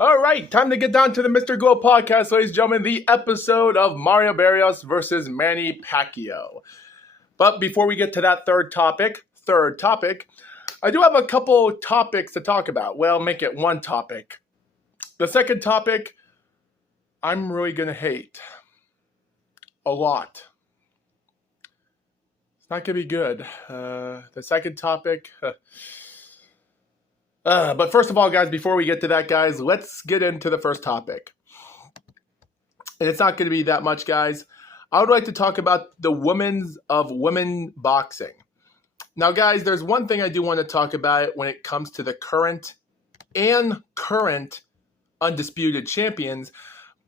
All right, time to get down to the Mr. GLOAT podcast, ladies and gentlemen. The episode of Mario Barrios versus Manny Pacquiao. But before we get to that third topic, I do have a couple topics to talk about. Well, make it one topic. The second topic, I'm really going to hate. A lot. It's not going to be good. The second topic... But first of all, guys, before we get to that, guys, let's get into the first topic. And it's not going to be that much, guys. I would like to talk about the women boxing. Now, guys, there's one thing I do want to talk about when it comes to the current undisputed champions,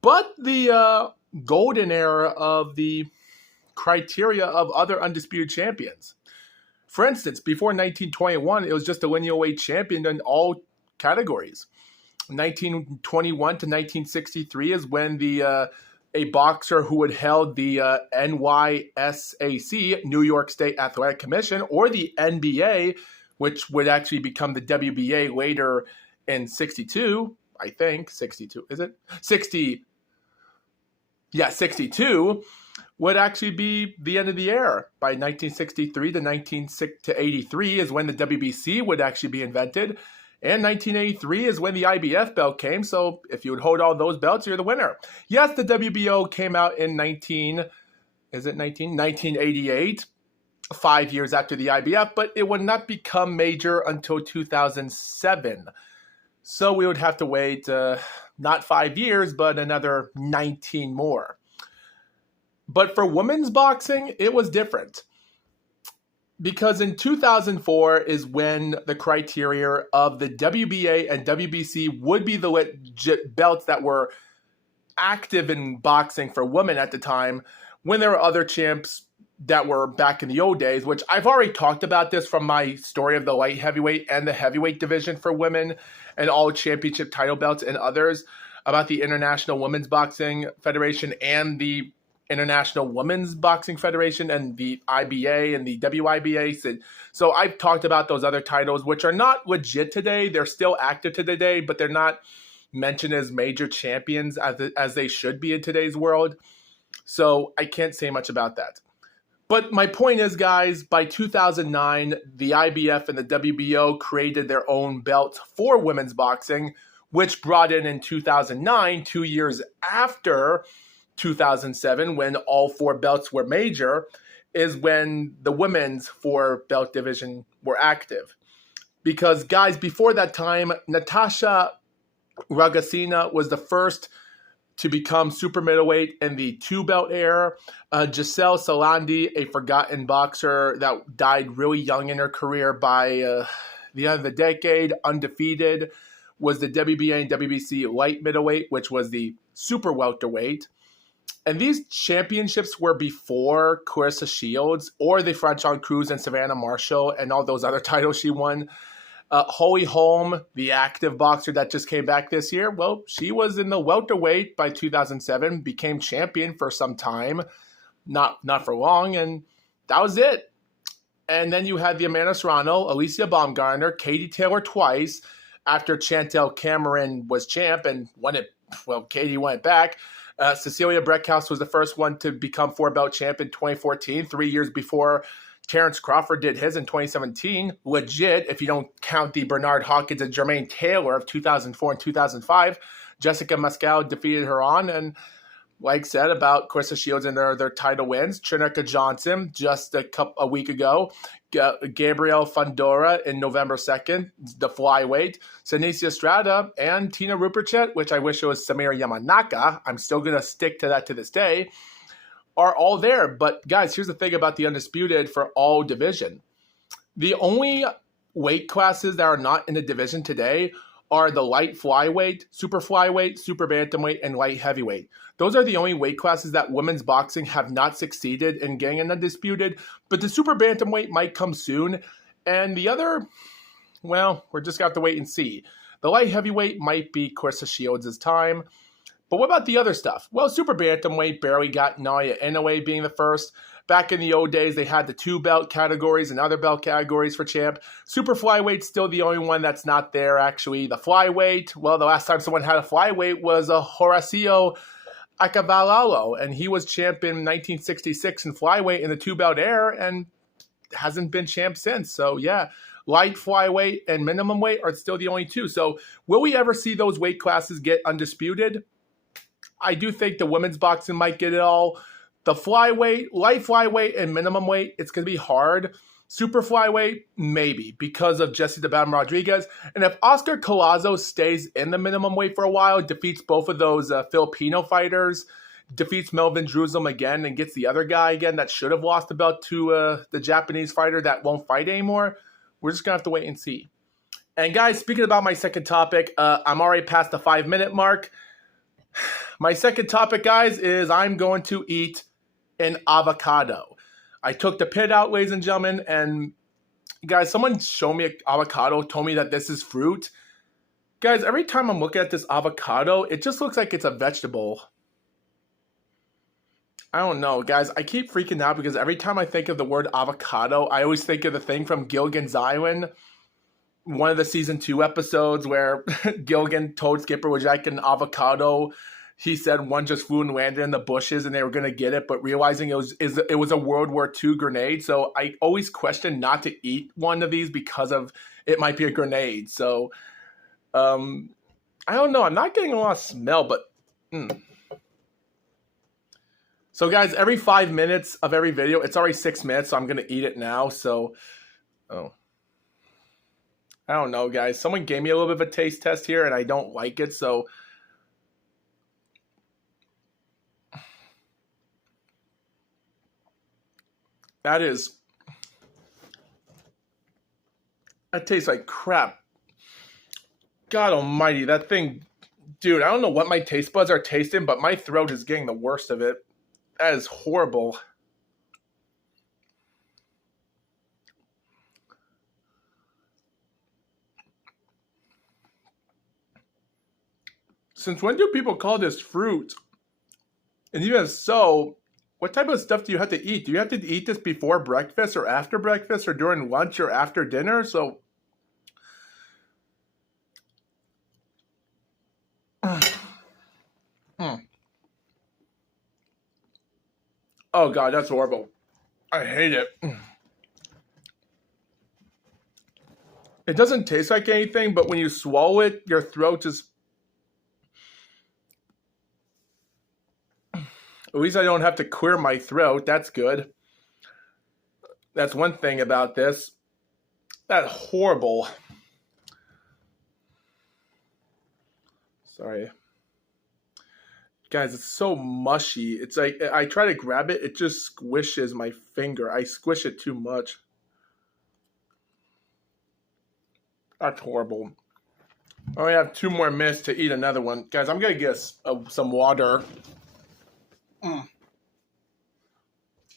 but the golden era of the criteria of other undisputed champions. For instance, before 1921, it was just a lineal weight champion in all categories. 1921 to 1963 is when a boxer who had held the NYSAC, New York State Athletic Commission, or the NBA, which would actually become the WBA later in 62, I think. 62, is it? 60. Yeah, 62. Would actually be the end of the era. By 1963 to 83 is when the WBC would actually be invented. And 1983 is when the IBF belt came. So if you would hold all those belts, you're the winner. Yes, the WBO came out in 1988, 5 years after the IBF, but it would not become major until 2007. So we would have to wait not 5 years, but another 19 more. But for women's boxing, it was different. Because in 2004 is when the criteria of the WBA and WBC would be the legit belts that were active in boxing for women at the time, when there were other champs that were back in the old days, which I've already talked about this from my story of the light heavyweight and the heavyweight division for women and all championship title belts and others, about the International Women's Boxing Federation and the International Women's Boxing Federation and the IBA and the WIBA. So I've talked about those other titles, which are not legit today. They're still active to today, but they're not mentioned as major champions as they should be in today's world. So I can't say much about that. But my point is, guys, by 2009, the IBF and the WBO created their own belt for women's boxing, which brought in 2009, 2 years after 2007, when all four belts were major, is when the women's four belt division were active. Because, guys, before that time, Natasha Ragusina was the first to become super middleweight in the two-belt era. Giselle Salandi, a forgotten boxer that died really young in her career by the end of the decade, undefeated, was the WBA and WBC light middleweight, which was the super welterweight. And these championships were before Clarissa Shields or the Franchon Cruz and Savannah Marshall and all those other titles she won. Holly Holm, the active boxer that just came back this year, well, she was in the welterweight by 2007, became champion for some time, not for long, and that was it. And then you had the Amanda Serrano, Alicia Baumgartner, Katie Taylor twice, after Chantel Cameron was champ and won it. Well, Katie went back. Cecilia Breckhouse was the first one to become four-belt champ in 2014, 3 years before Terrence Crawford did his in 2017. Legit, if you don't count the Bernard Hawkins and Jermaine Taylor of 2004 and 2005. Jessica Mascal defeated her on, and like I said about Clarissa Shields and their title wins, Trinica Johnson just a week ago, Gabrielle Fundora in November 2nd, the flyweight, Senicia Estrada, and Tina Ruperchet, which I wish it was Samira Yamanaka. I'm still going to stick to that to this day, are all there. But guys, here's the thing about the undisputed for all division. The only weight classes that are not in the division today are the light flyweight, super bantamweight, and light heavyweight. Those are the only weight classes that women's boxing have not succeeded in getting an undisputed, but the super bantamweight might come soon, and the other, well, we're just going to have to wait and see. The light heavyweight might be Clarissa Shields' time, but what about the other stuff? Well, super bantamweight barely got Naoya Inoue being the first. Back in the old days, they had the 2 belt categories and other belt categories for champ. Super flyweight's still the only one that's not there, actually. The flyweight, well, the last time someone had a flyweight was Horacio Acavallalo, and he was champ in 1966 in flyweight in the 2 belt era, and hasn't been champ since. So, yeah, light flyweight and minimum weight are still the only 2. So, will we ever see those weight classes get undisputed? I do think the women's boxing might get it all. The flyweight, light flyweight, and minimum weight, it's going to be hard. Super flyweight, maybe, because of Jesse the Bam Rodriguez. And if Oscar Collazo stays in the minimum weight for a while, defeats both of those Filipino fighters, defeats Melvin Druzum again, and gets the other guy again that should have lost the belt to the Japanese fighter that won't fight anymore, we're just going to have to wait and see. And guys, speaking about my second topic, I'm already past the 5-minute mark. My second topic, guys, is I'm going to eat an avocado. I took the pit out, ladies and gentlemen, and guys, someone showed me an avocado, told me that this is fruit. Guys, every time I'm looking at this avocado, it just looks like it's a vegetable. I don't know, guys. I keep freaking out because every time I think of the word avocado, I always think of the thing from Gilligan's Island, one of the season 2 episodes where Gilligan told Skipper, would you like an avocado? He said one just flew and landed in the bushes and they were going to get it, but realizing it was a World War II grenade. So I always question not to eat one of these because of it might be a grenade. So I don't know. I'm not getting a lot of smell, but So guys, every 5 minutes of every video, it's already 6 minutes, so I'm going to eat it now. So, I don't know, guys. Someone gave me a little bit of a taste test here, and I don't like it, so that tastes like crap. God almighty, that thing, dude, I don't know what my taste buds are tasting, but my throat is getting the worst of it. That is horrible. Since when do people call this fruit? And even so, what type of stuff do you have to eat? Do you have to eat this before breakfast or after breakfast or during lunch or after dinner? So, oh God, that's horrible. I hate it. It doesn't taste like anything, but when you swallow it, your throat just... At least I don't have to clear my throat. That's good. That's one thing about this. That's horrible. Sorry. Guys, it's so mushy. It's like, I try to grab it, it just squishes my finger. I squish it too much. That's horrible. I only have 2 more minutes to eat another one. Guys, I'm going to get some water. I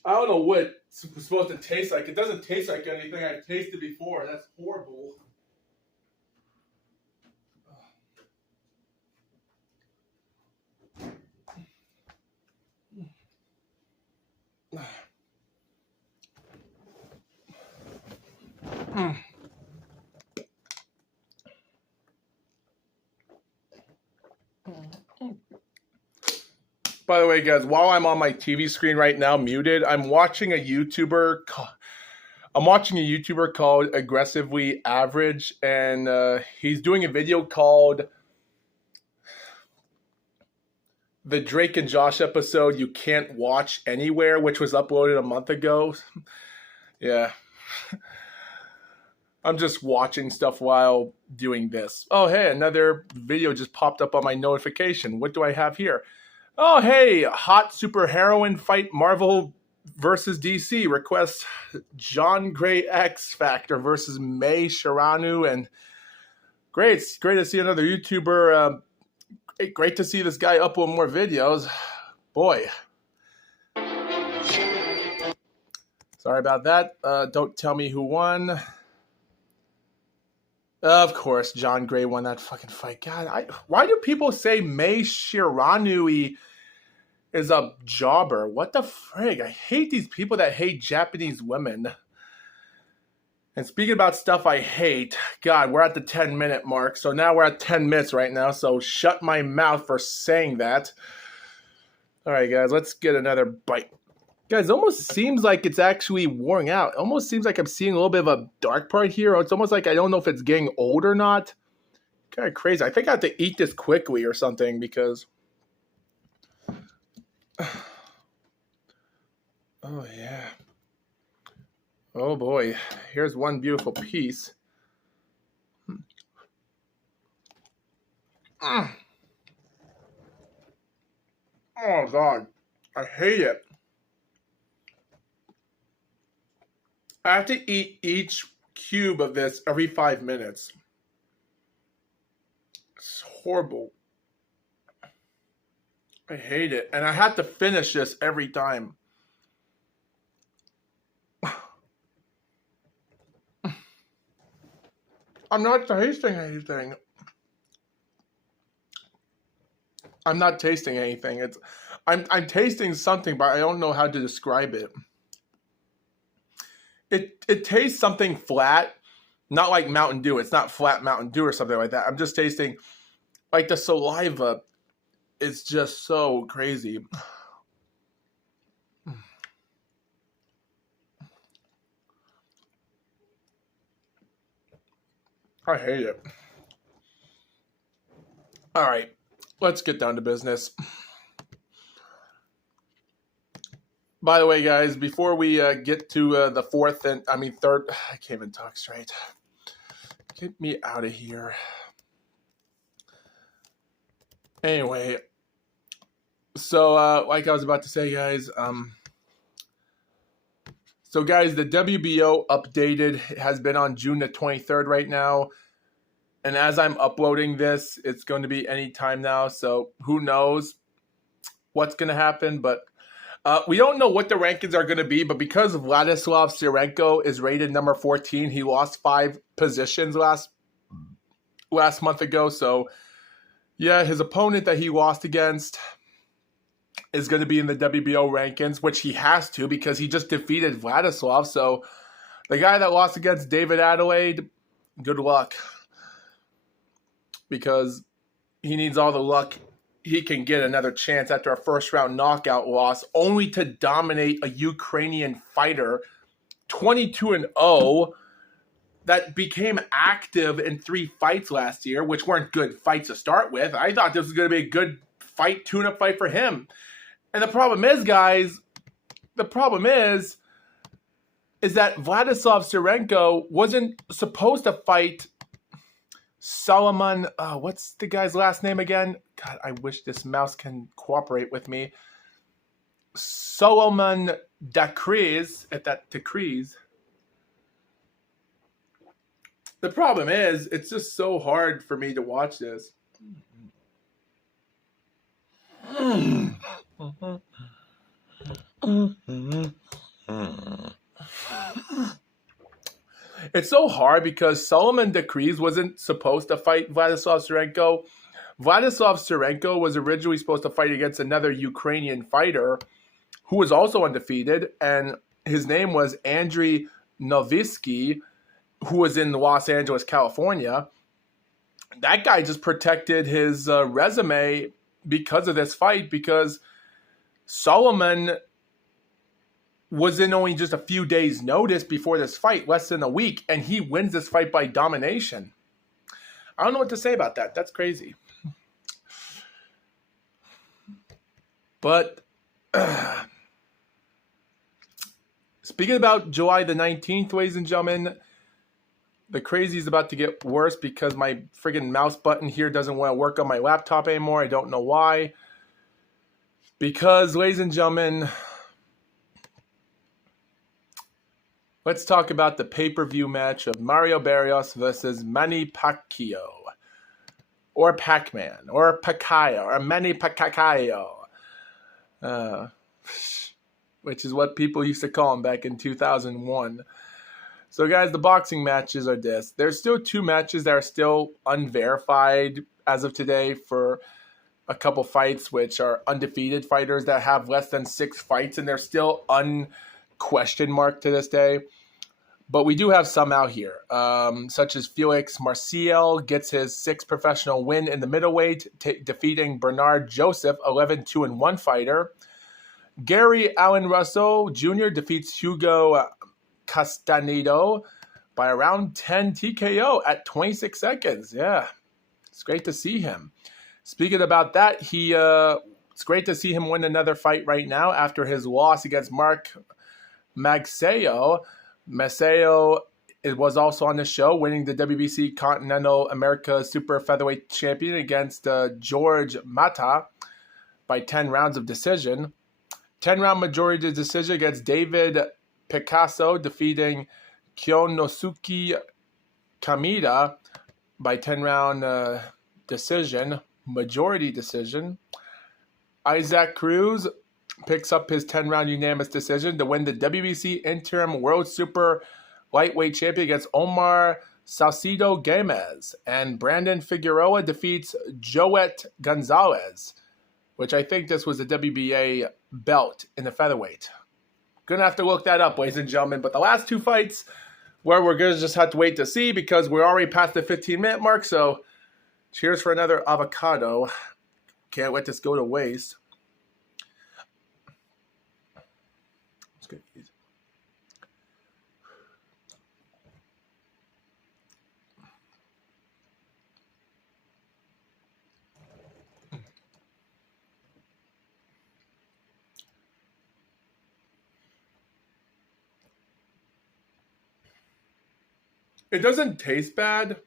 don't know what it's supposed to taste like. It doesn't taste like anything I've tasted before. That's horrible. By the way, guys, while I'm on my TV screen right now, muted, I'm watching a YouTuber called Aggressively Average, and he's doing a video called the Drake and Josh episode You Can't Watch Anywhere, which was uploaded a month ago. Yeah. I'm just watching stuff while doing this. Oh, hey, another video just popped up on my notification. What do I have here? Oh, hey, hot superheroine fight Marvel versus DC. Request John Gray X Factor versus May Shiranu. And great, it's great to see another YouTuber. Great to see this guy upload more videos. Boy. Sorry about that. Don't tell me who won. Of course, John Gray won that fucking fight. God, why do people say May Shiranu is a jobber. What the frig? I hate these people that hate Japanese women. And speaking about stuff I hate, God, we're at the 10-minute mark. So now we're at 10 minutes right now. So shut my mouth for saying that. All right, guys, let's get another bite. Guys, it almost seems like it's actually wearing out. It almost seems like I'm seeing a little bit of a dark part here. It's almost like I don't know if it's getting old or not. Kind of crazy. I think I have to eat this quickly or something because... Oh, yeah. Oh, boy. Here's one beautiful piece. Oh, God. I hate it. I have to eat each cube of this every 5 minutes. It's horrible. I hate it. And I have to finish this every time. I'm not tasting anything. I'm not tasting anything. I'm tasting something, but I don't know how to describe it. It tastes something flat, not like Mountain Dew. It's not flat Mountain Dew or something like that. I'm just tasting like the saliva. It's just so crazy. I hate it. All right, let's get down to business. By the way, guys, before we get to the third, I can't even talk straight. Get me out of here. Anyway, so like I was about to say, guys, so guys, the WBO updated has been on June the 23rd right now. And as I'm uploading this, it's going to be any time now. So who knows what's going to happen, but we don't know what the rankings are going to be, but because Vladislav Sirenko is rated number 14, he lost 5 positions last month ago. So, yeah, his opponent that he lost against is going to be in the WBO rankings, which he has to because he just defeated Vladislav. So, the guy that lost against David Adelaide, good luck. Because he needs all the luck he can get another chance after a first-round knockout loss, only to dominate a Ukrainian fighter, 22-0, that became active in 3 fights last year, which weren't good fights to start with. I thought this was going to be a good fight, tune-up fight for him. And the problem is, guys, is that Vladislav Sirenko wasn't supposed to fight Solomon, what's the guy's last name again? God, I wish this mouse can cooperate with me. Solomon Decrees, Decrees. The problem is, it's just so hard for me to watch this. It's so hard because Solomon Decrees wasn't supposed to fight Vladislav Sirenko. Vladislav Sirenko was originally supposed to fight against another Ukrainian fighter who was also undefeated, and his name was Andriy Novisky, who was in Los Angeles, California. That guy just protected his resume because of this fight, because Solomon was in only just a few days' notice before this fight, less than a week, and he wins this fight by domination. I don't know what to say about that. That's crazy. But speaking about July the 19th, ladies and gentlemen, the crazy is about to get worse because my friggin' mouse button here doesn't want to work on my laptop anymore. I don't know why. Because, ladies and gentlemen, let's talk about the pay-per-view match of Mario Barrios versus Manny Pacquiao. Or Pac-Man. Or Pacquiao. Or Manny Pacquiao. Which is what people used to call him back in 2001. So, guys, the boxing matches are this. There's still 2 matches that are still unverified as of today for a couple fights which are undefeated fighters that have less than 6 fights, and they're still unquestioned mark to this day. But we do have some out here, such as Felix Marcial gets his 6th professional win in the middleweight, defeating Bernard Joseph, 11-2-1 fighter. Gary Allen Russell Jr. defeats Hugo Castanedo by around 10 TKO at 26 seconds. Yeah, it's great to see him. Speaking about that, it's great to see him win another fight right now after his loss against Mark Magsayo. Maceo was also on the show, winning the WBC Continental America Super Featherweight Champion against George Mata by 10 rounds of decision. 10-round majority decision against David Picasso, defeating Kyonosuke Kamida by 10-round majority decision. Isaac Cruz picks up his 10-round unanimous decision to win the WBC Interim World Super Lightweight Champion against Omar Salcido Gomez. And Brandon Figueroa defeats Joet Gonzalez, which I think this was the WBA belt in the featherweight. Gonna have to look that up, ladies and gentlemen. But the last 2 fights, where we're gonna just have to wait to see because we're already past the 15-minute mark. So cheers for another avocado. Can't let this go to waste. It doesn't taste bad.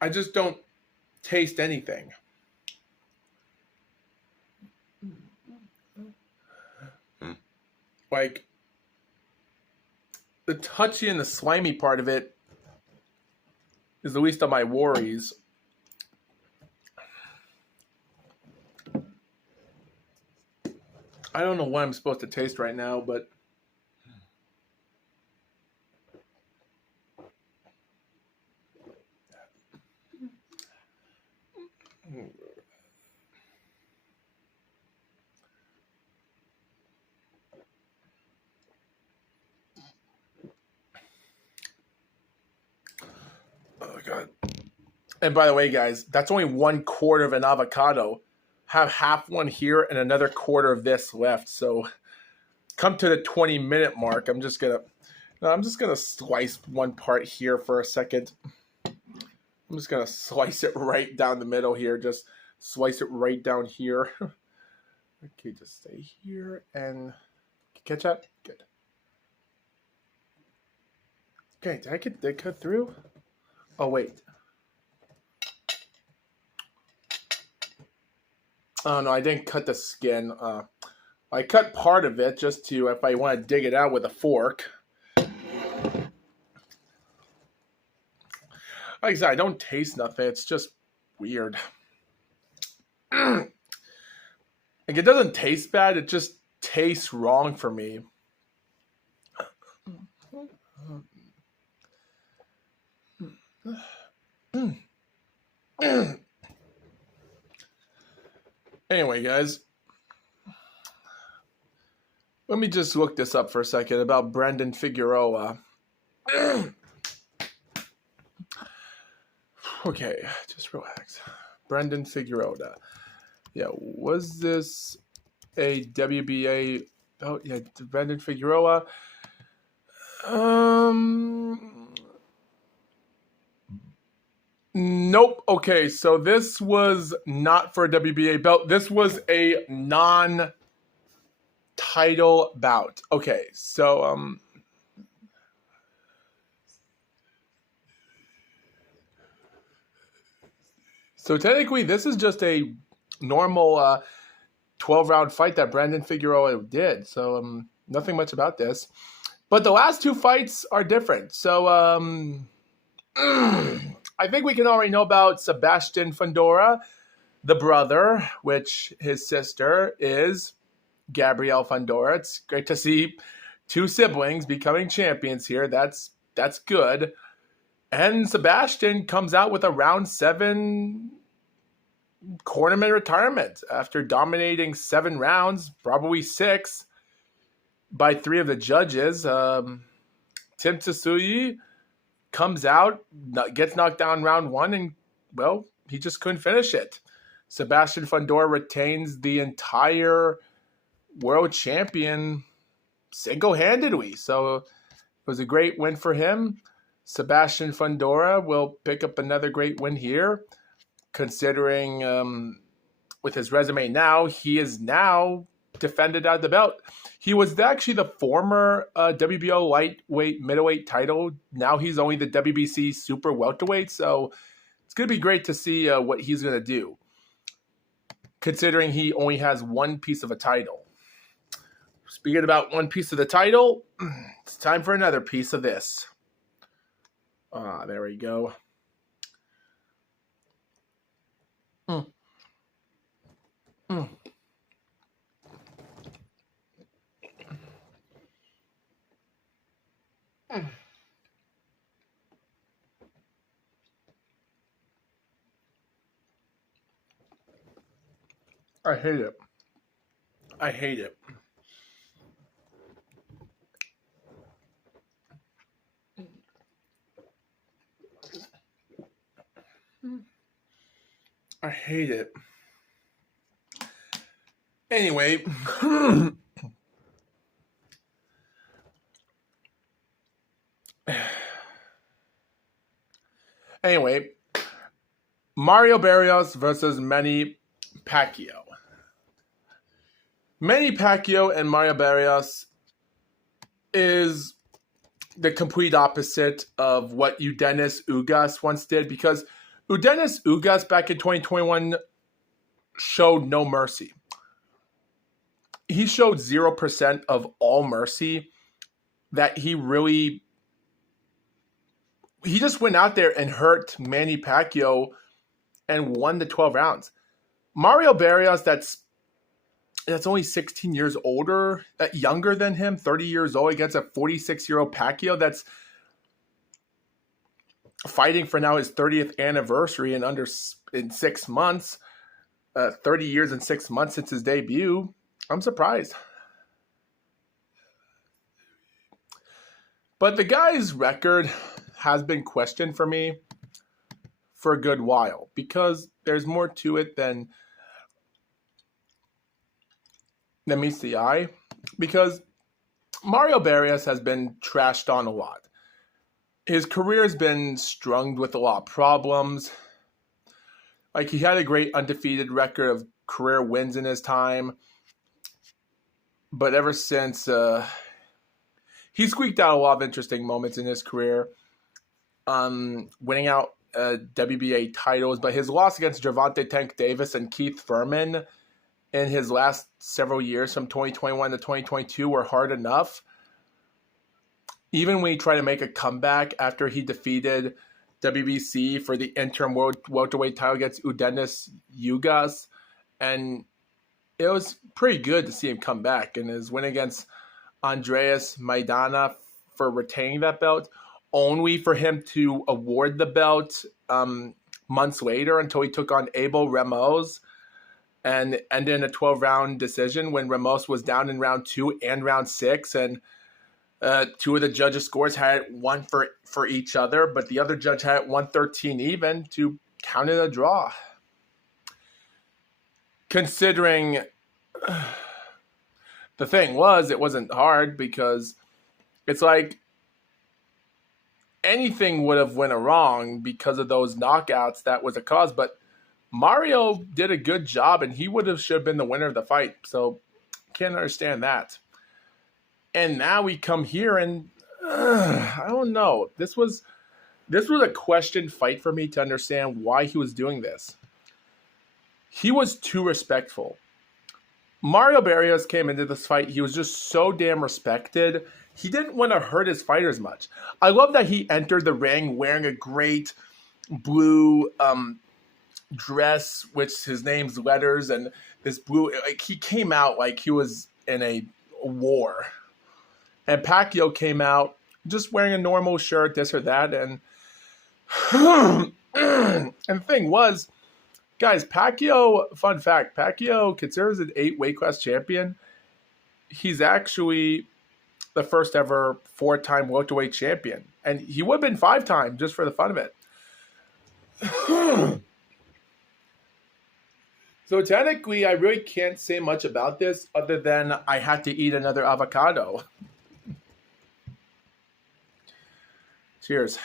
I just don't taste anything. Like, the touchy and the slimy part of it is the least of my worries. I don't know what I'm supposed to taste right now, but oh God. And by the way, guys, that's only 1/4 of an avocado. Have half one here and another quarter of this left. So come to the 20-minute mark. I'm just gonna slice one part here for a second. I'm just gonna slice it right down the middle here. Just slice it right down here. Okay, just stay here and catch that. Good. Okay, did I cut through? Oh wait. Oh no, I didn't cut the skin. I cut part of it just to, if I want to dig it out with a fork. Like I said, I don't taste nothing. It's just weird. Like, it doesn't taste bad. It just tastes wrong for me. Anyway, guys, let me just look this up for a second about Brandon Figueroa. Okay, just relax. Brandon Figueroa. Yeah, was this a WBA? Oh, yeah, Brandon Figueroa. Nope. Okay, so this was not for a WBA belt. This was a non-title bout. Okay, so so technically this is just a normal 12-round fight that Brandon Figueroa did. So nothing much about this. But the last 2 fights are different. So I think we can already know about Sebastian Fundora, the brother, which his sister is Gabrielle Fundora. It's great to see 2 siblings becoming champions here. That's good. And Sebastian comes out with a round 7 cornerman retirement after dominating 7 rounds, probably 6, by 3 of the judges. Tim Tsuyi comes out, gets knocked down round 1, and, well, he just couldn't finish it. Sebastian Fundora retains the entire world champion single-handedly. So it was a great win for him. Sebastian Fundora will pick up another great win here, considering with his resume now, he is now defended out the belt. He was actually the former WBO lightweight middleweight title. Now he's only the WBC super welterweight. So it's going to be great to see what he's going to do, considering he only has one piece of a title. Speaking about one piece of the title, it's time for another piece of this. There we go. I hate it. I hate it. I hate it. Anyway, Mario Barrios versus Manny Pacquiao. Manny Pacquiao and Mario Barrios is the complete opposite of what Eudenis Ugas once did, because Eudenis Ugas back in 2021 showed no mercy. He showed 0% of all mercy. That he just went out there and hurt Manny Pacquiao and won the 12 rounds. Mario Barrios, that's only 16 years younger than him, 30 years old, against a 46-year-old Pacquiao that's fighting for now his 30th anniversary in 6 months, 30 years and 6 months since his debut. I'm surprised. But the guy's record has been questioned for me for a good while, because there's more to it than meets the eye. Because Mario Barrios has been trashed on a lot. His career has been strung with a lot of problems. Like, he had a great undefeated record of career wins in his time. But ever since, he squeaked out a lot of interesting moments in his career. Winning out WBA titles. But his loss against Gervonta Tank Davis and Keith Thurman in his last several years from 2021 to 2022 were hard enough. Even when he tried to make a comeback after he defeated WBC for the interim welterweight title against Eudenis Ugas. And it was pretty good to see him come back. And his win against Andreas Maidana for retaining that belt, only for him to award the belt months later until he took on Abel Ramos and ended in a 12-round decision when Ramos was down in round 2 and round 6. And 2 of the judges' scores had it 1 for each other, but the other judge had it 113 even to count it a draw. Considering the thing was, it wasn't hard, because it's like anything would have went wrong because of those knockouts. That was a cause, but Mario did a good job, and he should have been the winner of the fight. So can't understand that. And now we come here, and I don't know. This was a question fight for me to understand why he was doing this. He was too respectful. Mario Barrios came into this fight. He was just so damn respected. He didn't want to hurt his fighters much. I love that he entered the ring wearing a great blue dress, which his name's letters, and this blue, like, he came out like he was in a war. And Pacquiao came out just wearing a normal shirt, this or that, and And the thing was, guys, Pacquiao, fun fact, Pacquiao considers an 8 weight class champion. He's actually the first ever 4-time welterweight champion. And he would have been 5-time just for the fun of it. So technically, I really can't say much about this other than I had to eat another avocado. Cheers.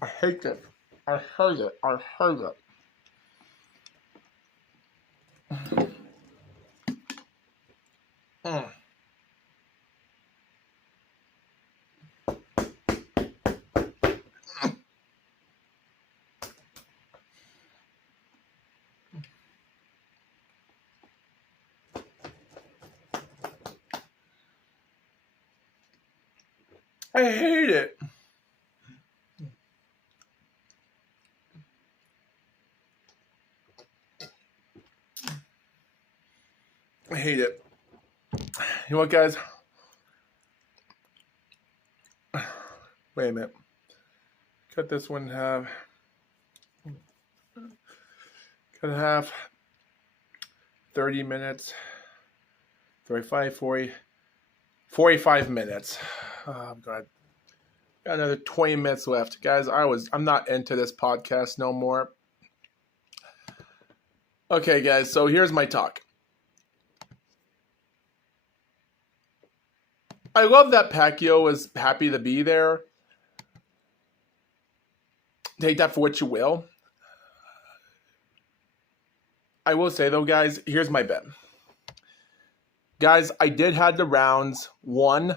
I hate it. I hate it. I hate it. Mm. I hate it. I hate it. You know what, guys? Wait a minute. Cut this one in half. Cut it in half. 30 minutes. 35, 40. 45 minutes. Oh, God. Got another 20 minutes left. Guys, I'm not into this podcast no more. Okay, guys, so here's my talk. I love that Pacquiao was happy to be there. Take that for what you will. I will say, though, guys, here's my bet. Guys, I did have the rounds 1.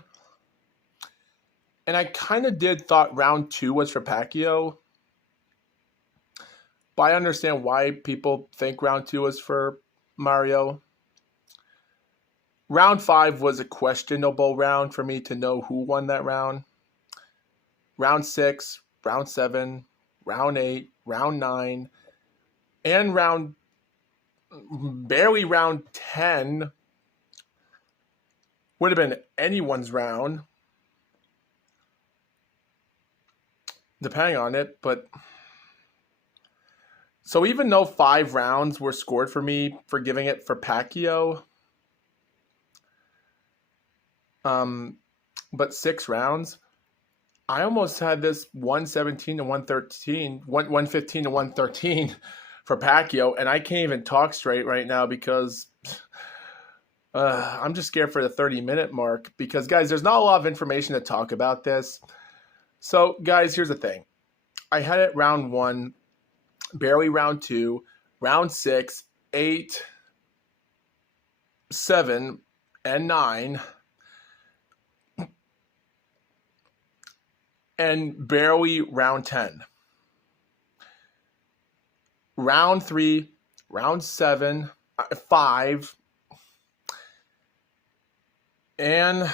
And I kind of thought round 2 was for Pacquiao. But I understand why people think round 2 was for Mario. Round 5 was a questionable round for me to know who won that round. Round 6, round 7, round 8, round 9, and barely round 10 would have been anyone's round, depending on it. But so even though 5 rounds were scored for me for giving it for Pacquiao, but 6 rounds, I almost had this 117 to 113, 115 to 113 for Pacquiao, and I can't even talk straight right now because I'm just scared for the 30-minute mark because, guys, there's not a lot of information to talk about this. So, guys, here's the thing. I had it round 1, barely round 2, round 6, 8, 7, and 9, and barely round 10. Round 3, round 7, 5, and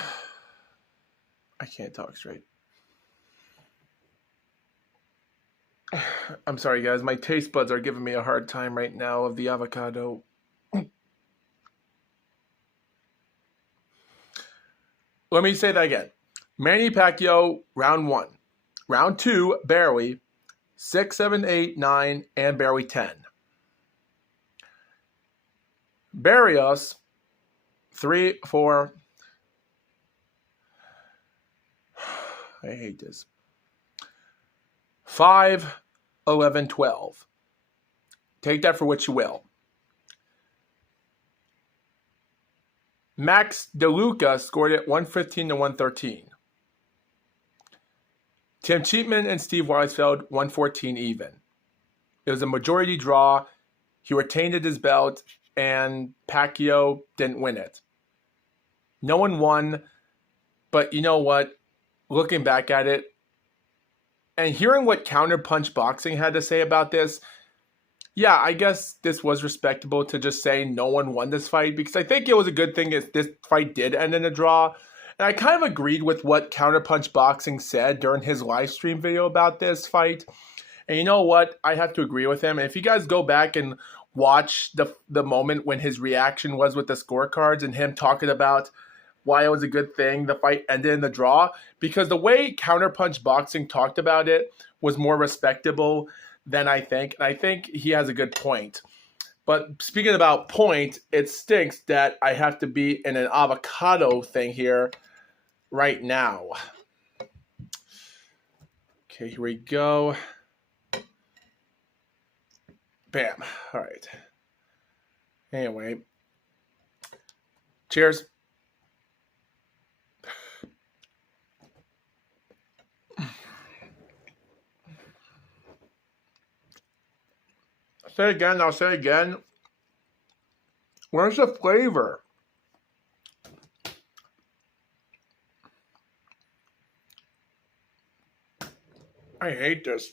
I can't talk straight. I'm sorry, guys. My taste buds are giving me a hard time right now of the avocado. Let me say that again. Manny Pacquiao, round 1. Round 2, barely. 6, 7, 8, 9, and barely 10. Barrios, 3, 4. I hate this. 5, 11, 12. Take that for what you will. Max DeLuca scored it 115 to 113. Tim Cheatman and Steve Weisfeld 114 even. It was a majority draw. He retained his belt, and Pacquiao didn't win it. No one won, but you know what? Looking back at it, and hearing what Counterpunch Boxing had to say about this, yeah, I guess this was respectable to just say no one won this fight, because I think it was a good thing if this fight did end in a draw. And I kind of agreed with what Counterpunch Boxing said during his live stream video about this fight. And you know what? I have to agree with him. And if you guys go back and watch the moment when his reaction was with the scorecards and him talking about why it was a good thing the fight ended in the draw, because the way counterpunch boxing talked about it was more respectable than I think. And I think he has a good point. But speaking about point, it stinks that I have to be in an avocado thing here right now. Okay, here we go. Bam. All right. Anyway. Cheers. Say it again. I'll say it again. Where's the flavor? I hate this.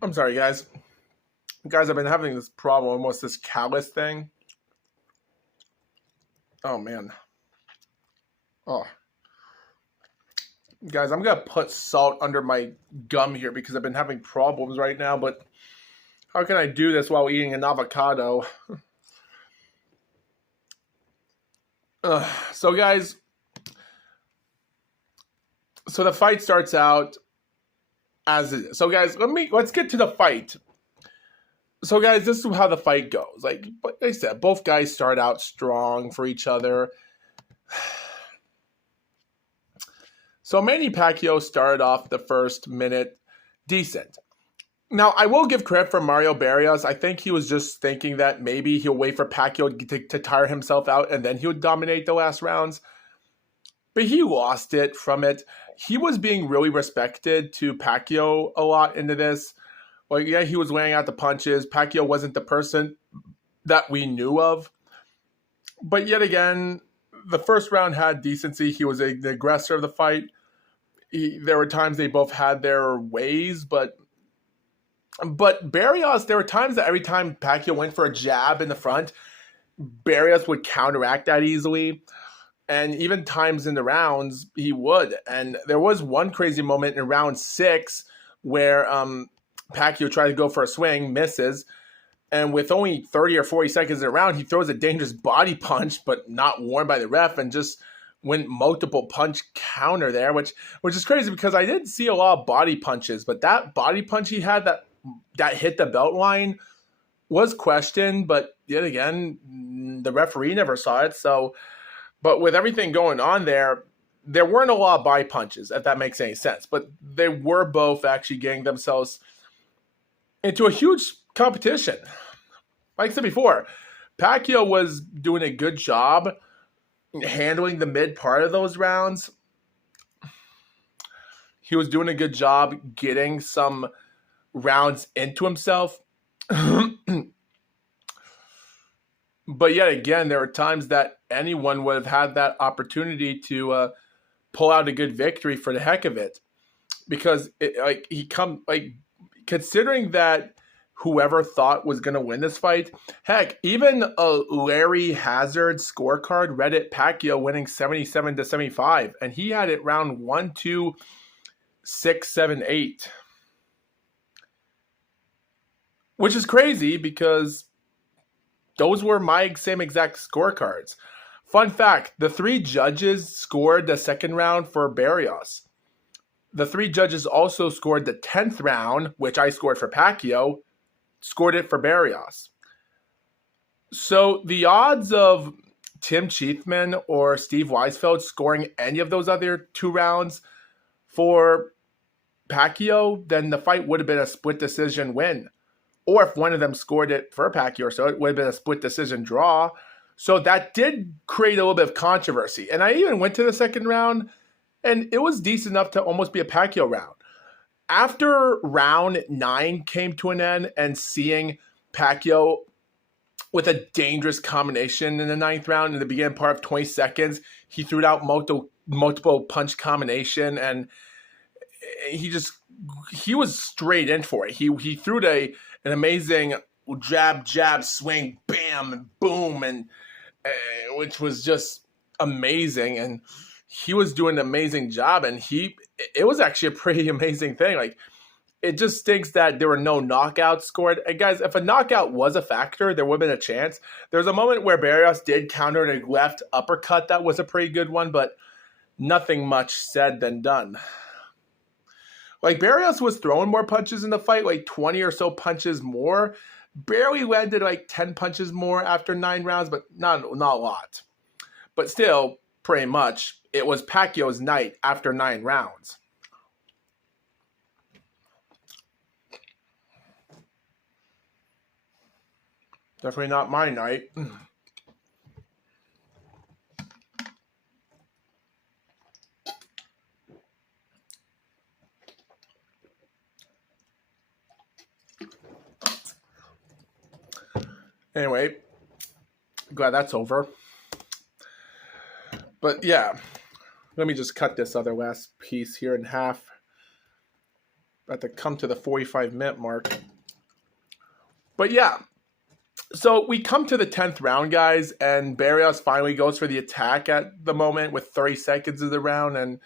I'm sorry, guys. Guys, I've been having this problem, almost this callus thing. Oh, man. Oh. Guys, I'm going to put salt under my gum here because I've been having problems right now, but how can I do this while eating an avocado? So, guys, so the fight starts out as it is. So, guys, let's get to the fight. So, guys, this is how the fight goes. Like I said, both guys start out strong for each other. So, Manny Pacquiao started off the first minute decent. Now, I will give credit for Mario Barrios. I think he was just thinking that maybe he'll wait for Pacquiao to tire himself out and then he would dominate the last rounds. But he lost it from it. He was being really respected to Pacquiao a lot into this. Well, yeah, he was laying out the punches. Pacquiao wasn't the person that we knew of. But yet again, the first round had decency. He was the aggressor of the fight. There were times they both had their ways, but Barrios, there were times that every time Pacquiao went for a jab in the front, Barrios would counteract that easily. And even times in the rounds, he would. And there was one crazy moment in round 6 where Pacquiao tried to go for a swing, misses, and with only 30 or 40 seconds in a round, he throws a dangerous body punch, but not warned by the ref, and just went multiple punch counter there, which is crazy because I didn't see a lot of body punches, but that body punch he had that hit the belt line was questioned, but yet again, the referee never saw it. So, but with everything going on there weren't a lot of body punches, if that makes any sense, but they were both actually getting themselves into a huge competition. Like I said before, Pacquiao was doing a good job handling the mid part of those rounds. He was doing a good job getting some rounds into himself. But yet again, there were times that anyone would have had that opportunity to pull out a good victory for the heck of it. Because considering that whoever thought was going to win this fight, heck, even a Larry Hazard scorecard read it Pacquiao winning 77-75, and he had it round 1, 2, 6, 7, 8. Which is crazy because those were my same exact scorecards. Fun fact, the 3 judges scored the second round for Barrios. The 3 judges also scored the 10th round, which I scored for Pacquiao, scored it for Barrios. So the odds of Tim Chiefman or Steve Weisfeld scoring any of those other 2 rounds for Pacquiao, then the fight would have been a split decision win. Or if one of them scored it for Pacquiao, so it would have been a split decision draw. So that did create a little bit of controversy. And I even went to the second round, and it was decent enough to almost be a Pacquiao round. After round 9 came to an end and seeing Pacquiao with a dangerous combination in the 9th round in the beginning part of 20 seconds, he threw out multiple punch combination, and he was straight in for it. He threw an amazing jab, swing, bam, and boom, and which was just amazing, and he was doing an amazing job, and it was actually a pretty amazing thing. Like, it just stinks that there were no knockouts scored. And guys, if a knockout was a factor, there would have been a chance. There was a moment where Barrios did counter a left uppercut that was a pretty good one, but nothing much said than done. Like, Barrios was throwing more punches in the fight, like 20 or so punches more. Barely landed like 10 punches more after 9 rounds, but not a lot. But still, pretty much, it was Pacquiao's night after 9 rounds. Definitely not my night. Anyway, glad that's over. But yeah, let me just cut this other last piece here in half. About to come to the 45-minute mark. But yeah, so we come to the 10th round, guys, and Barrios finally goes for the attack at the moment with 30 seconds of the round. And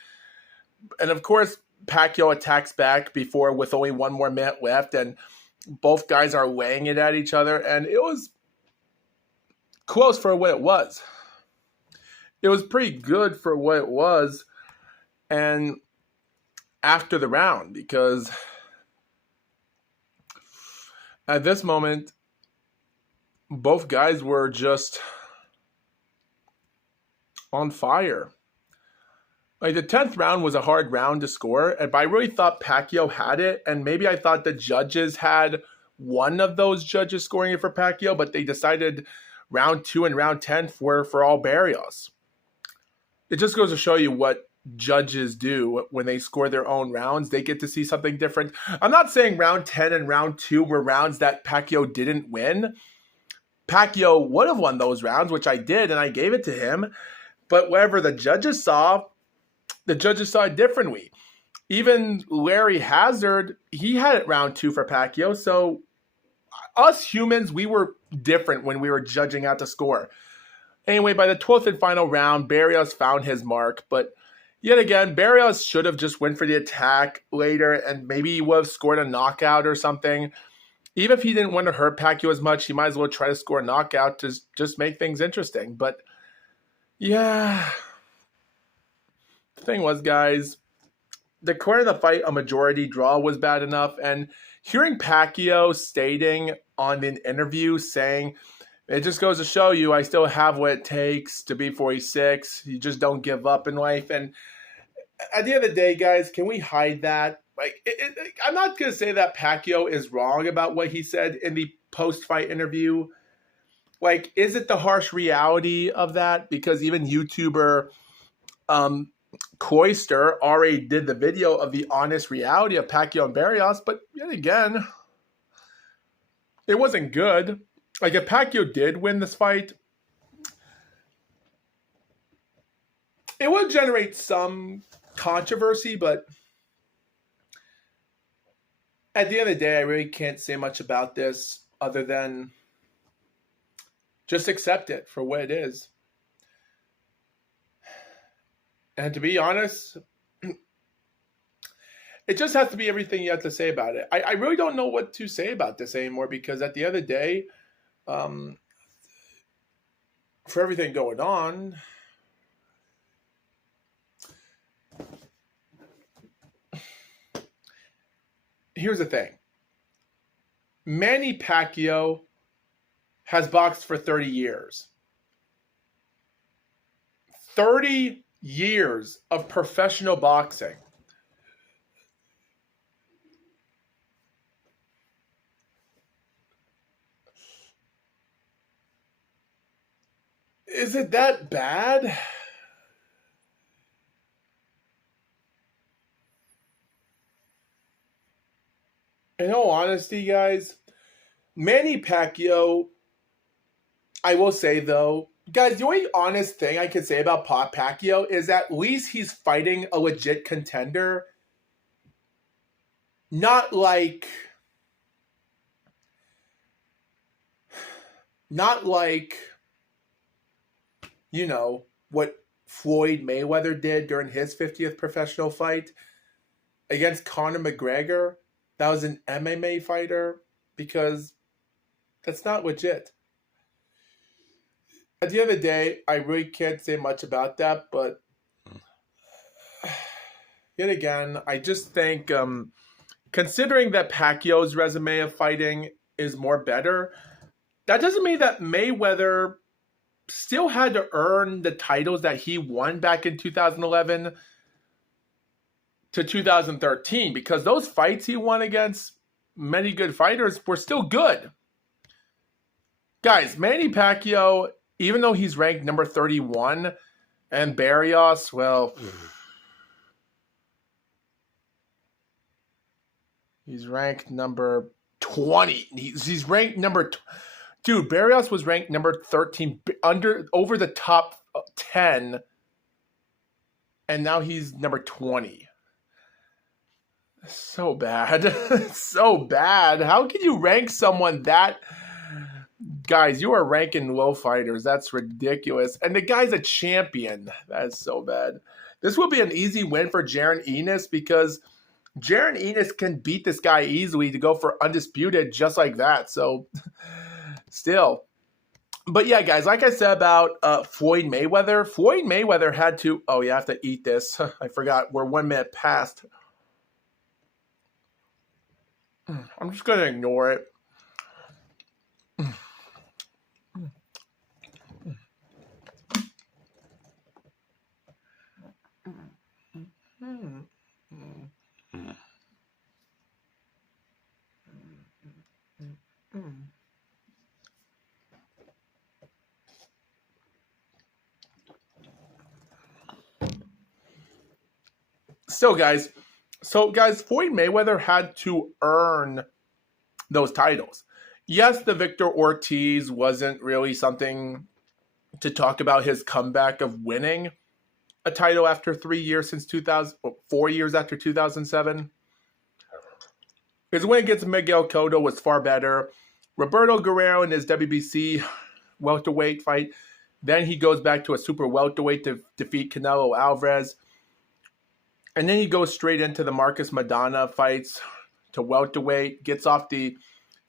of course, Pacquiao attacks back with only 1 more minute left, and both guys are laying it at each other, and it was close for what it was. It was pretty good for what it was, and after the round, because at this moment, both guys were just on fire. Like, the 10th round was a hard round to score, but I really thought Pacquiao had it, and maybe I thought the judges had one of those judges scoring it for Pacquiao, but they decided round 2 and round 10 were for all Barrios. It just goes to show you what judges do when they score their own rounds. They get to see something different. I'm not saying round 10 and round 2 were rounds that Pacquiao didn't win. Pacquiao would have won those rounds, which I did, and I gave it to him. But whatever the judges saw it differently. Even Larry Hazard, he had it round 2 for Pacquiao. So us humans, we were different when we were judging out the score. Anyway, by the 12th and final round, Barrios found his mark. But yet again, Barrios should have just went for the attack later, and maybe he would have scored a knockout or something. Even if he didn't want to hurt Pacquiao as much, he might as well try to score a knockout to just make things interesting. But yeah, the thing was, guys, the corner of the fight, a majority draw was bad enough. And hearing Pacquiao stating on an interview saying, it just goes to show you I still have what it takes to be 46. You just don't give up in life. And at the end of the day, guys, can we hide that? Like, I'm not going to say that Pacquiao is wrong about what he said in the post-fight interview. Like, is it the harsh reality of that? Because even YouTuber Cloister already did the video of the honest reality of Pacquiao and Barrios. But yet again, it wasn't good. Like, if Pacquiao did win this fight, it would generate some controversy, but at the end of the day, I really can't say much about this other than just accept it for what it is. And to be honest, it just has to be everything you have to say about it. I really don't know what to say about this anymore, because at the end of the day, for everything going on, here's the thing. Manny Pacquiao has boxed for 30 years. 30 years of professional boxing. Is it that bad? In all honesty, guys, Manny Pacquiao, I will say though, guys, the only honest thing I can say about Pacquiao is at least he's fighting a legit contender. Not like, you know, what Floyd Mayweather did during his 50th professional fight against Conor McGregor, that was an MMA fighter, because that's not legit. At the end of the day, I really can't say much about that, but yet again, I just think, considering that Pacquiao's resume of fighting is more better, that doesn't mean that Mayweather still had to earn the titles that he won back in 2011 to 2013, because those fights he won against many good fighters were still good. Guys, Manny Pacquiao, even though he's ranked number 31, and Barrios, well, he's ranked number 20. He's ranked number... Dude, Barrios was ranked number 13, over the top 10, and now he's number 20. So bad. So bad. How can you rank someone that... Guys, you are ranking low fighters. That's ridiculous. And the guy's a champion. That is so bad. This will be an easy win for Jaron Ennis, because Jaron Ennis can beat this guy easily to go for undisputed just like that. So, still. But yeah, guys, like I said about Floyd Mayweather had to... Oh, you have to eat this. I forgot. We're 1 minute past. I'm just going to ignore it. So guys, Floyd Mayweather had to earn those titles. Yes, the Victor Ortiz wasn't really something to talk about, his comeback of winning a title after 3 years since 4 years after 2007. His win against Miguel Cotto was far better. Roberto Guerrero in his WBC welterweight fight. Then he goes back to a super welterweight to defeat Canelo Alvarez. And then he goes straight into the Marcus Maidana fights to welterweight, gets off the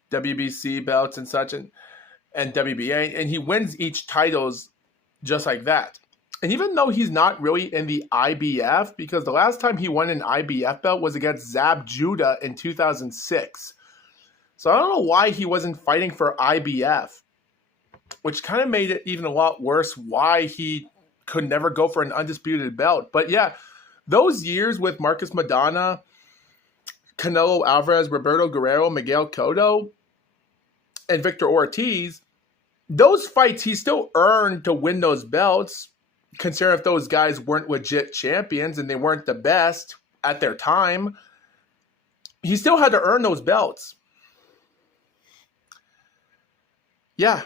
WBC belts and such, and WBA, and he wins each titles just like that. And even though he's not really in the IBF, because the last time he won an IBF belt was against Zab Judah in 2006. So I don't know why he wasn't fighting for IBF, which kind of made it even a lot worse why he could never go for an undisputed belt. But yeah, those years with Marcus Maidana, Canelo Alvarez, Roberto Guerrero, Miguel Cotto, and Victor Ortiz, those fights he still earned to win those belts, considering if those guys weren't legit champions and they weren't the best at their time. He still had to earn those belts. Yeah.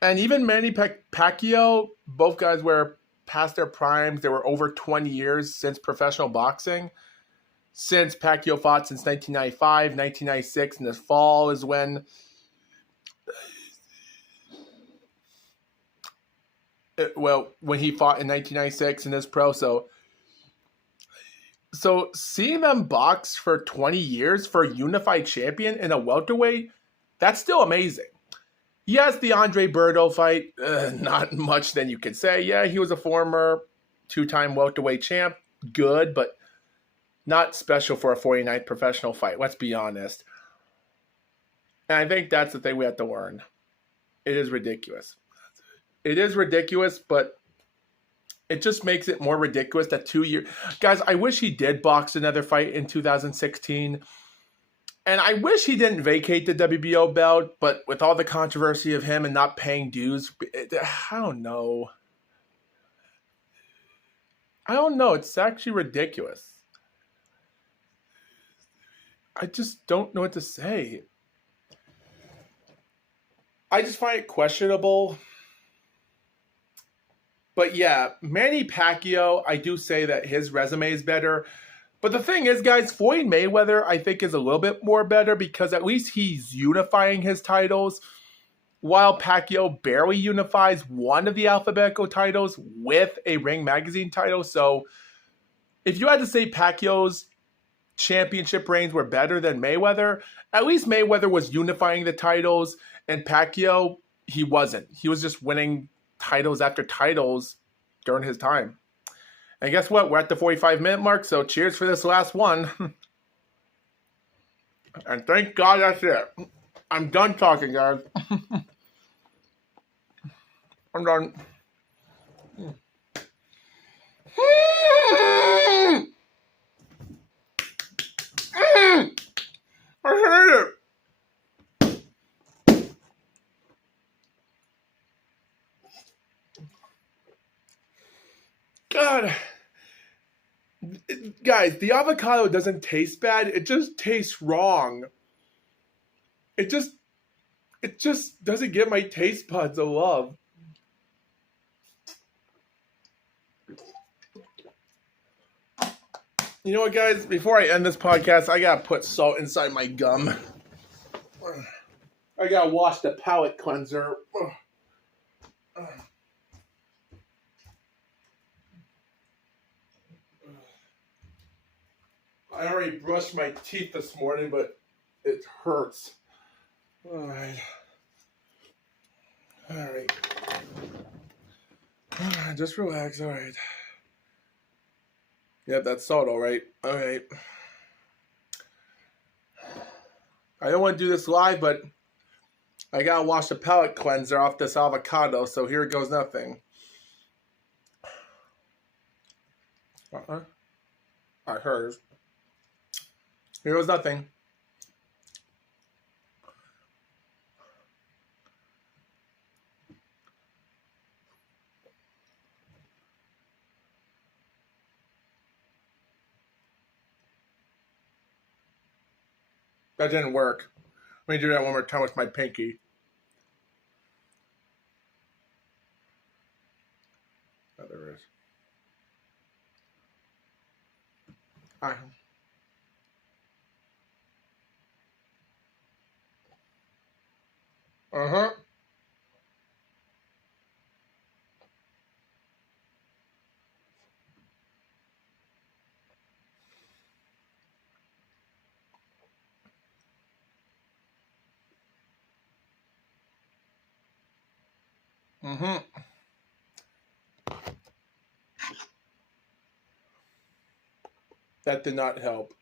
And even Manny Pacquiao, both guys were past their primes. They were over 20 years since professional boxing. Since Pacquiao fought since 1995, 1996, and this fall is when when he fought in 1996 in this pro. So seeing them box for 20 years for a unified champion in a welterweight, that's still amazing. Yes, the Andre Berto fight, not much then you could say. Yeah, he was a former 2-time welterweight champ. Good, but not special for a 49th professional fight. Let's be honest. And I think that's the thing we have to learn. It is ridiculous. It is ridiculous, but it just makes it more ridiculous that 2 years... Guys, I wish he did box another fight in 2016. And I wish he didn't vacate the WBO belt, but with all the controversy of him and not paying dues, I don't know. It's actually ridiculous. I just don't know what to say. I just find it questionable. But yeah, Manny Pacquiao, I do say that his resume is better. But the thing is, guys, Floyd Mayweather, I think, is a little bit more better because at least he's unifying his titles. while Pacquiao barely unifies one of the alphabetical titles with a Ring Magazine title. So if you had to say Pacquiao's championship reigns were better than Mayweather, at least Mayweather was unifying the titles, and Pacquiao, he wasn't. He was just winning titles after titles during his time. And guess what? We're at the 45-minute mark, so cheers for this last one. And thank God that's it. I'm done talking, guys. I'm done. I hate it. God. Guys, the avocado doesn't taste bad. It just tastes wrong. It just doesn't get my taste buds a love. You know what, guys? Before I end this podcast, I gotta put salt inside my gum. I gotta wash the palate cleanser. I already brushed my teeth this morning, but it hurts. Alright. Just relax, alright. Yep, that's salt, alright. Alright. I don't want to do this live, but I gotta wash the palate cleanser off this avocado, so here goes nothing. I heard. Here goes nothing. That didn't work. Let me do that one more time with my pinky. Oh, there it is. Uh-huh. Mm-hmm. That did not help.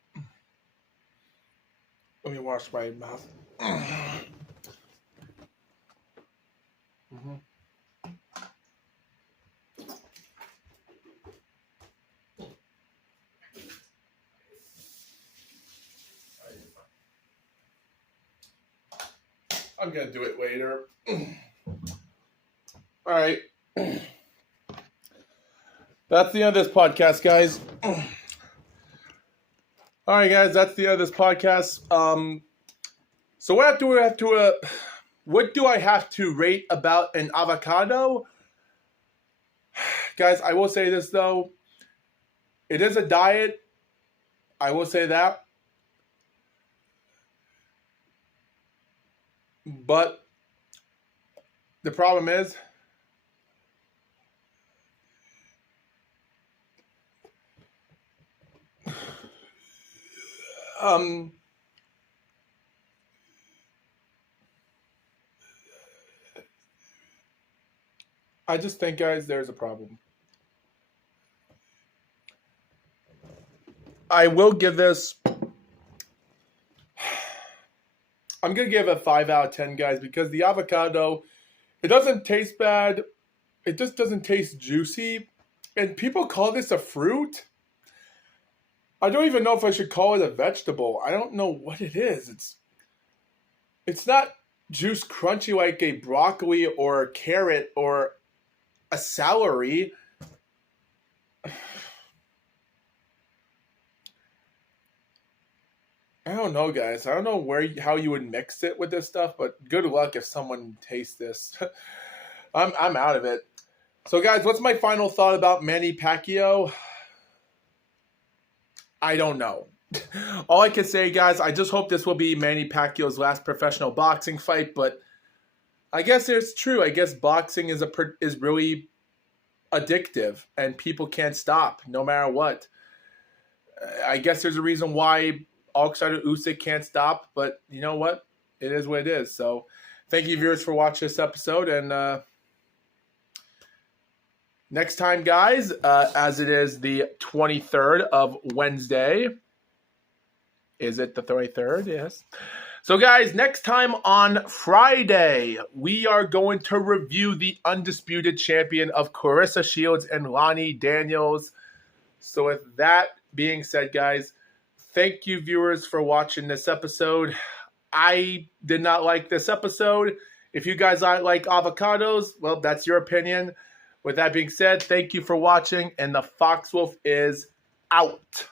Let me wash my mouth. Mm-hmm. I'm gonna do it later. All right. That's the end of this podcast, guys. All right, guys, that's the end of this podcast. So what do I have to rate about an avocado? Guys, I will say this though. It is a diet. I will say that. But the problem is, I just think, guys, there's a problem. I will give this, I'm going to give it a 5 out of 10, guys, because the avocado, it doesn't taste bad. It just doesn't taste juicy. And people call this a fruit. I don't even know if I should call it a vegetable. I don't know what it is. It's not juice crunchy like a broccoli or a carrot or a celery. I don't know, guys. I don't know how you would mix it with this stuff, but good luck if someone tastes this. I'm out of it. So, guys, what's my final thought about Manny Pacquiao? I don't know. All I can say, guys, I just hope this will be Manny Pacquiao's last professional boxing fight, but I guess it's true. I guess boxing is really addictive, and people can't stop no matter what. I guess there's a reason why Alexander Usyk can't stop, but you know what? It is what it is. So, thank you, viewers, for watching this episode, and next time, guys, as it is the 23rd of Wednesday. Is it the 23rd? Yes. So, guys, next time on Friday, we are going to review the undisputed champion of Clarissa Shields and Lonnie Daniels. So, with that being said, guys, thank you, viewers, for watching this episode. I did not like this episode. If you guys like avocados, well, that's your opinion. With that being said, thank you for watching, and the Foxwolf is out.